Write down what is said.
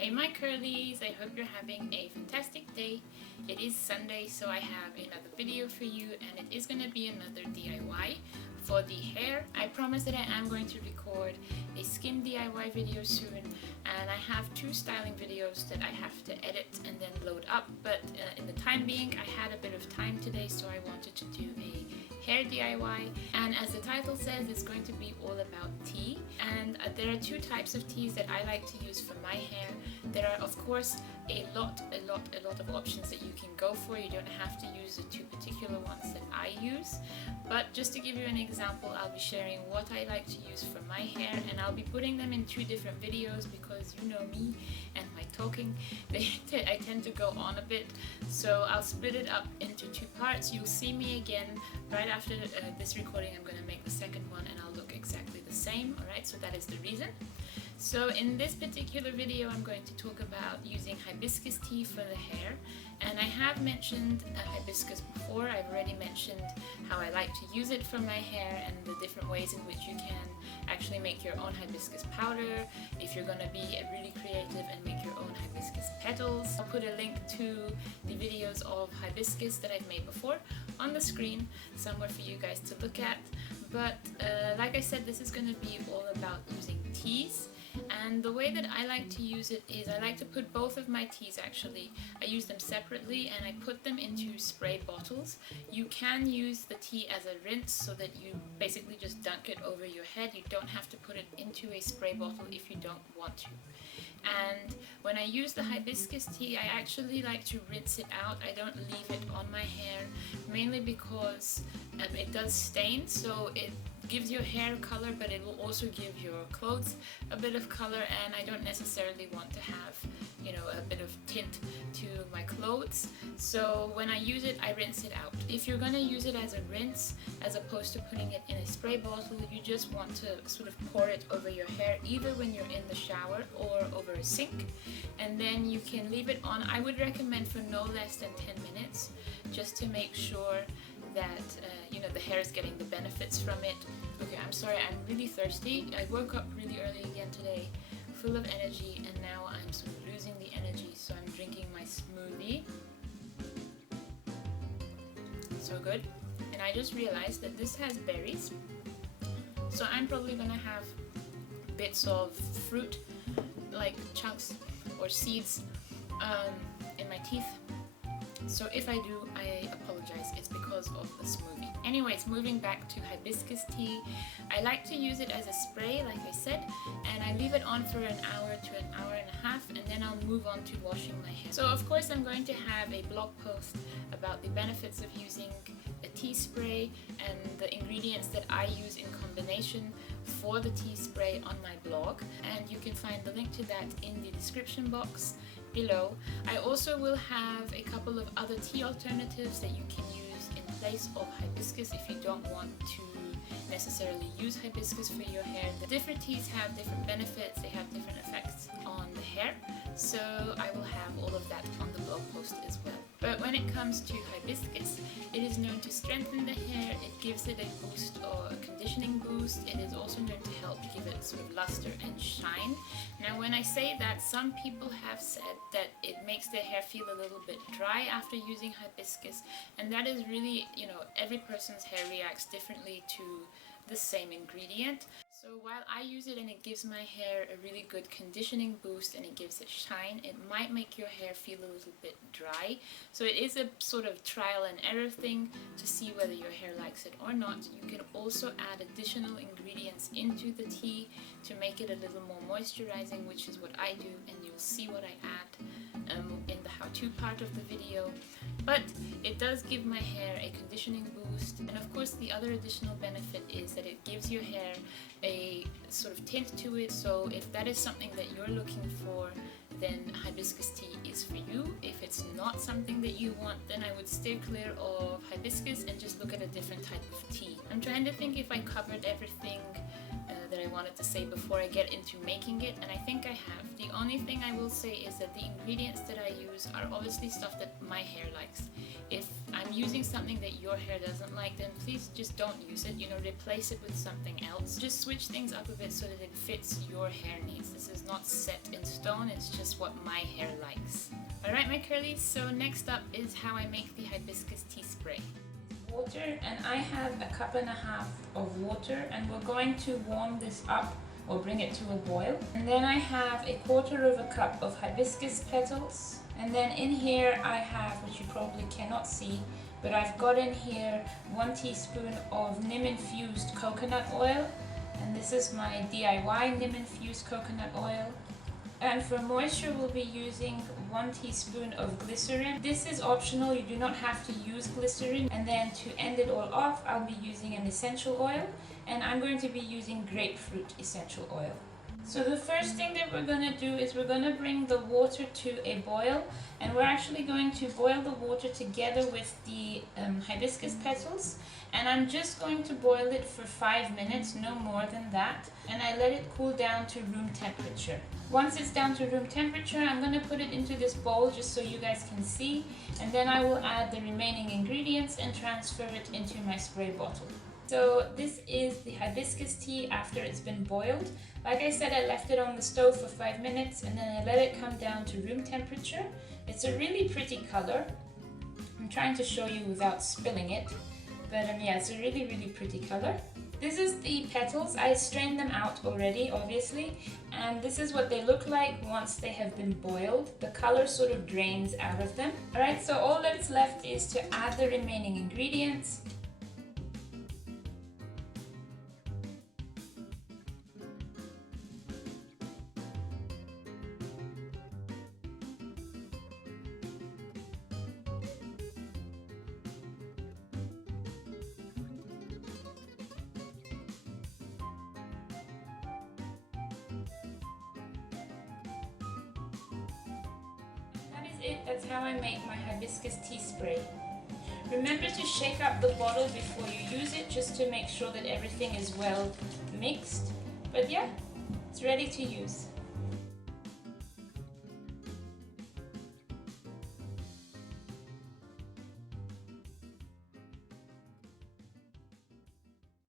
Hey Maicurlies, I hope you're having a fantastic day. It is Sunday, so I have another video for you, and it is going to be another DIY for the hair. I promise that I am going to record a skin DIY video soon, and I have two styling videos that I have to edit and then load up, but in the time being I had a bit of time today, so I wanted to do a hair DIY. And as the title says, it's going to be all about tea, and there are two types of teas that I like to use for my hair. There are of course a lot of options that you can go for. You don't have to use the two particular ones that I use, but just to give you an example, I'll be sharing what I like to use for my hair, and I'll be putting them in two different videos because you know me and my talking, I tend to go on a bit, so I'll split it up into two parts. You'll see me again right after this recording. I'm going to make the second one and I'll look exactly the same, alright, so that is the reason. So in this particular video I'm going to talk about using hibiscus tea for the hair, and I have mentioned hibiscus before. I've already mentioned how I like to use it for my hair and the different ways in which you can actually make your own hibiscus powder if you're going to be really creative and make your own hibiscus petals. I'll put a link to the videos of hibiscus that I've made before on the screen somewhere for you guys to look at, but like I said, this is going to be all about using teas. And the way that I like to use it is I like to put both of my teas, actually. I use them separately and I put them into spray bottles. You can use the tea as a rinse so that you basically just dunk it over your head. You don't have to put it into a spray bottle if you don't want to. And when I use the hibiscus tea, I actually like to rinse it out. I don't leave it on my hair, mainly because it does stain, so it gives your hair color, but it will also give your clothes a bit of color, and I don't necessarily want to have, you know, a bit of tint to my clothes. So when I use it, I rinse it out. If you're going to use it as a rinse as opposed to putting it in a spray bottle, you just want to sort of pour it over your hair, either when you're in the shower or over a sink, and then you can leave it on. I would recommend for no less than 10 minutes, just to make sure that you know, the hair is getting the benefits from it. Okay, I'm sorry, I'm really thirsty. I woke up really early again today, full of energy, and now I'm sort of losing the energy, so I'm drinking my smoothie. So good. And I just realized that this has berries, so I'm probably gonna have bits of fruit, like chunks or seeds, in my teeth. So if I do, I apologize, it's because of the smoothie. Anyways, moving back to hibiscus tea, I like to use it as a spray, like I said, and I leave it on for an hour to an hour and a half, and then I'll move on to washing my hair. So of course I'm going to have a blog post about the benefits of using a tea spray and the ingredients that I use in combination for the tea spray on my blog, and you can find the link to that in the description box below. I also will have a couple of other tea alternatives that you can use in place of hibiscus if you don't want to necessarily use hibiscus for your hair. The different teas have different benefits, they have different effects on the hair, so I will have all of that on the blog post as well. But when it comes to hibiscus, it is known to strengthen the hair, it gives it a boost or a conditioning boost. It is also known to help give it sort of luster and shine. Now when I say that, some people have said that it makes their hair feel a little bit dry after using hibiscus, and that is really, you know, every person's hair reacts differently to the same ingredient. So while I use it and it gives my hair a really good conditioning boost and it gives it shine, it might make your hair feel a little bit dry. So it is a sort of trial and error thing to see whether your hair likes it or not. You can also add additional ingredients into the tea to make it a little more moisturizing, which is what I do, and you'll see what I add in the how-to part of the video. But it does give my hair a conditioning boost, and of course the other additional benefit is that it gives your hair a sort of tint to it. So if that is something that you're looking for, then hibiscus tea is for you. If it's not something that you want, then I would steer clear of hibiscus and just look at a different type of tea. I'm trying to think if I covered everything that that I wanted to say before I get into making it, and I think I have. The only thing I will say is that the ingredients that I use are obviously stuff that my hair likes. If I'm using something that your hair doesn't like, then please just don't use it, you know, replace it with something else. Just switch things up a bit so that it fits your hair needs. This is not set in stone, it's just what my hair likes. Alright my curlies, so next up is how I make the hibiscus tea spray. Water, and I have a cup and a half of water, and we're going to warm this up or bring it to a boil. And then I have a quarter of a cup of hibiscus petals. And then in here I have, which you probably cannot see, but I've got in here 1 teaspoon of Nim infused coconut oil. And this is my DIY Nim infused coconut oil. And for moisture we'll be using 1 teaspoon of glycerin. This is optional, you do not have to use glycerin. And then to end it all off, I'll be using an essential oil, and I'm going to be using grapefruit essential oil. So the first thing that we're going to do is we're going to bring the water to a boil, and we're actually going to boil the water together with the hibiscus petals, and I'm just going to boil it for 5 minutes, no more than that, and I let it cool down to room temperature. Once it's down to room temperature, I'm going to put it into this bowl just so you guys can see, and then I will add the remaining ingredients and transfer it into my spray bottle. So this is the hibiscus tea after it's been boiled. Like I said, I left it on the stove for 5 minutes and then I let it come down to room temperature. It's a really pretty color. I'm trying to show you without spilling it, but yeah, it's a really pretty color. This is the petals. I strained them out already, obviously, and this is what they look like once they have been boiled. The color sort of drains out of them. Alright, so all that's left is to add the remaining ingredients. That's how I make my hibiscus tea spray. Remember to shake up the bottle before you use it, just to make sure that everything is well mixed. But yeah, it's ready to use.